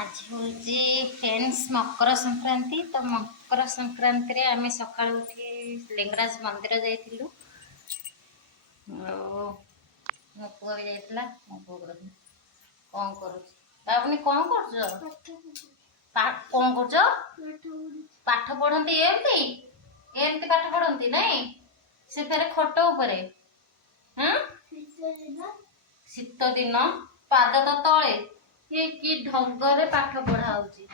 आज हूँ फ्रेंड्स मकर संक्रांति। तो मकर संक्रांति रे आम सका उठी लिंगराज मंदिर जाइलु। मो पुआ भी जाइला। मो पुआ कौन कर बाबुनी कौन कर कौन कर पाठ पढ़ती एमती एमती पाठ पढ़ती नहीं से फेरे खट उपर शीत दिन पाद तो तले ये कि ढंगरे पाठ पढ़ा होची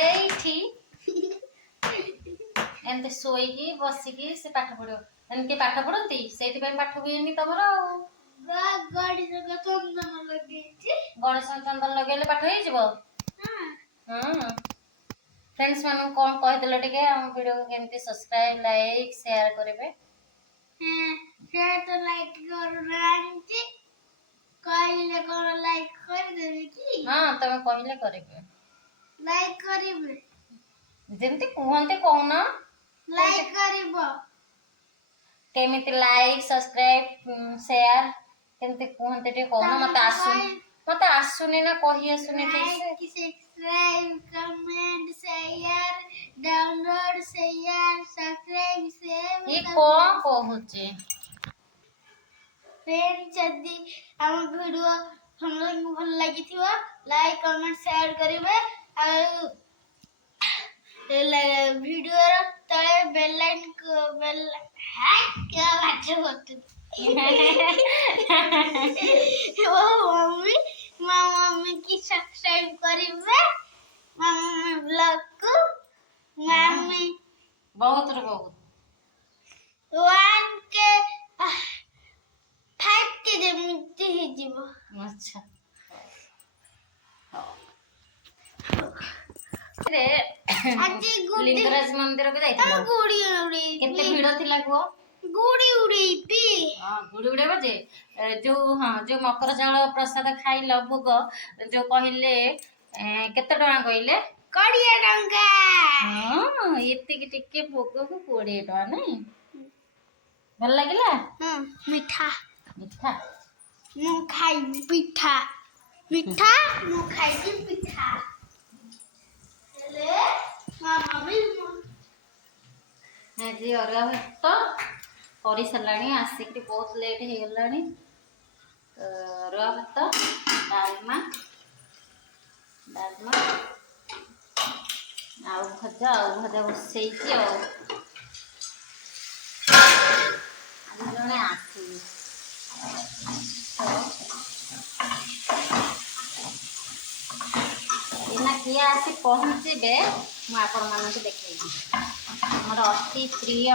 एठी एमती शोईकी बसिकी से पाठ पढ़ो एमती पाठ पढ़ती से पाठ हुएनि तुम गणेश चंदन लगे पाठ हो फ्रेंड्स मान कौन कहदेल टे वीडियो को केमती सब्सक्राइब लाइक शेयर करेंगे। तो लाइक कहले कोन लाइक कर देबे की हां तमे कहले करेबे लाइक करिबे जेमती कहंते कहना लाइक करिबो केमिति लाइक सब्सक्राइब शेयर केमती कहंते टे कहना मते आसुनी ना कहि आसुनी ठीक से subscribe comment share download share subscribe से ये कौन कहूचे फ्रेंड्स यदि हम वीडियो हम लोग को भल लगी थी लाइक कमेंट शेयर करिवे और वीडियो तले बेल लाइन को बेल है क्या बात होती वो मम्मी की सब्सक्राइब करिवे मम्मी ब्लॉग को मम्मी बहुत रे बहुत 1 के 5 के जमीते ही जीवो अच्छा रे आज लिंगराज मंदिर को जाई हम गुड़ी उड़ी केते भीड़ थिला को गुड़ी उड़ी पी हां गुड़ी उड़े बजे जो हां जो मकर चाउल प्रसाद खाइल भोग जो कहले केते टका कहले 20 टंका हां एते की टिके भोग को 20 टका नहीं भल लागिला हां मीठा मीठा मु खाई पिठा मीठा मु खाई पिठा ले मामा भी आज अरुआ भात कर सारे आसिक बहुत लेट हो गलानी अरुआ भात डालमा आउ भजा बसई जड़े आसी किए आसी पहुँचे मुझे मान देखेबी मोर अति प्रिय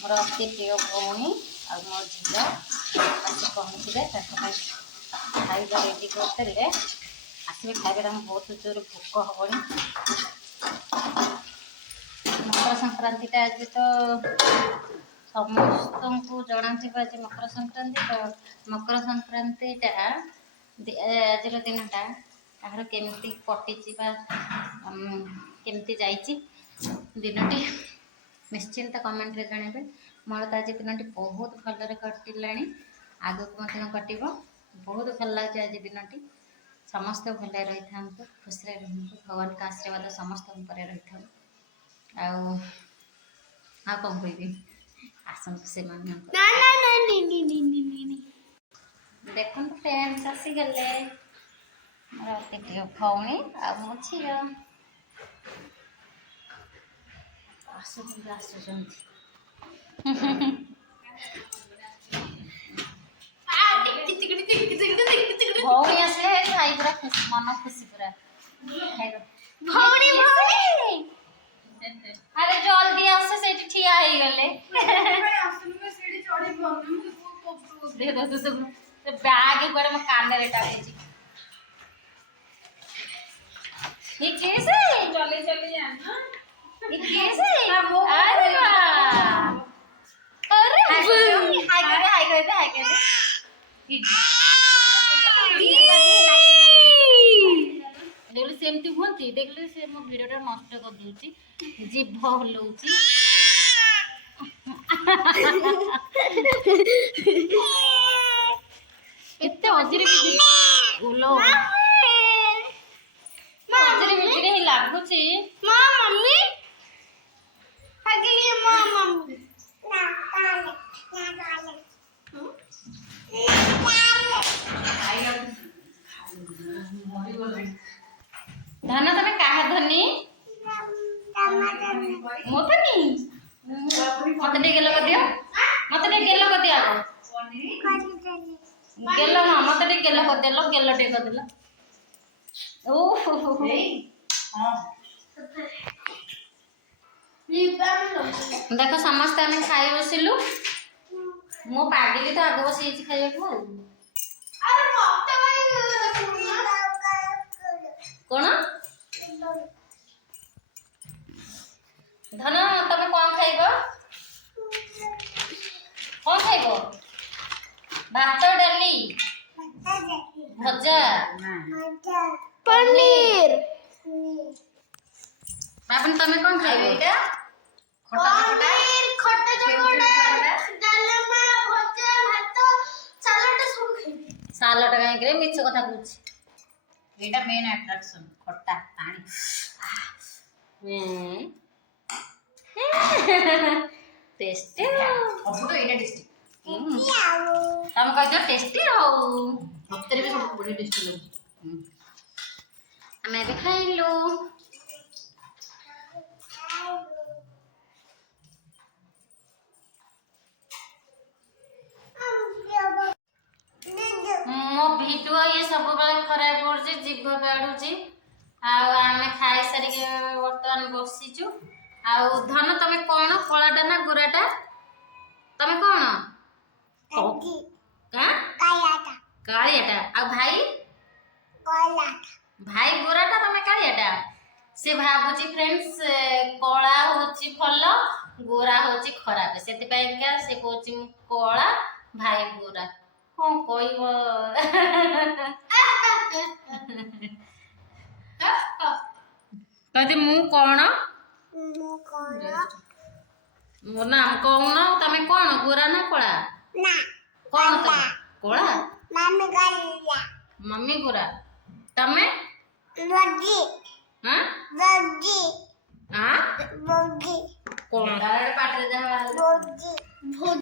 मोर अति प्रिय भौणी आ मो झील आसी पहुँचे खाଇବା रेडी करते आसवे खाइबे बहुत जोर भोक हेनी मकर संक्रांति आज तो समस्त को जना आज मकर संक्रांति तो मकर संक्रांति आज दिनटा कहार केमती कटी केमती जाइए दिनटी निश्चिंत कमेंट रे जणेबे मोर तो आज दिनटी बहुत भलरे कटिला आग को कट बहुत भल लगे आज दिनटी समस्त भल रही था खुशी रही भगवान का आशीर्वाद समस्त रही था आ कौन कहबी आसंत से देखो फ्रेंड्स आसीगले मोर अति प्रिय भौणी आ मो झील भौणी आसले भाई पूरा खुशी मन खुशी पूरा भौणी भौणी अरे जल्दी आस से ठिया हो गले देख दो तो बैग पर मैं कान रे टाके ठीक कैसे चले चले जाना ठीक कैसे अरे वाह अरे हाय कर देख से एमती हुंती देखले से मो वीडियोटा नष्ट कर दूची जीभ हलौची एते अजीरे ओलो अजीरे बिजरे ही लागुची मम्मी आगे मम्मी धन तमे काहे धनी मो धनी मते टे गेलो कर दियो मते टे गेलो कर दियो गेलो ना मते टे गेलो कर देलो गेलो टे कर देलो ओहो देखो समस्त आम खाई बसिलु मो पागिली तो आगे बस खाइबा को कौन धन तमे कौन खाइब कौन खाइब भात डाली भजा पनीर बाबन तमे कौन खाइब एटा पनीर खट्टा चटोड़ा डालमा भजा भात सलाड सब खाइबे सालट काहे करे मिछ कथा पूछ एटा मेन अट्रैक्शन खट्टा पानी टेस्टी अब तो एटा टेस्टी हम कह दो टेस्टी हो भक्तरे भी सब बड़ी टेस्टी लग हमें भी खाई लो मो भिडियो ये सब बेले खराब पड़छ जीभ काढुची आमे खाई सारी बर्तमान बसीचु आ धन तमे कौन कलाटा ना गोराटा तमे कौन का कालियाटा आ भाई भाई गोराटा तमे कालियाटा से भाबुची फ्रेंड्स कला होची फल गोरा होची खराब सेति पय का से कोची कला भाई गोरा कौन कहब कहते मु कौन मो नाम कौन तमे कौन गोरा ना कला कौन तमे कला मम्मी गोरा तमे हां हां कौन पाटे जा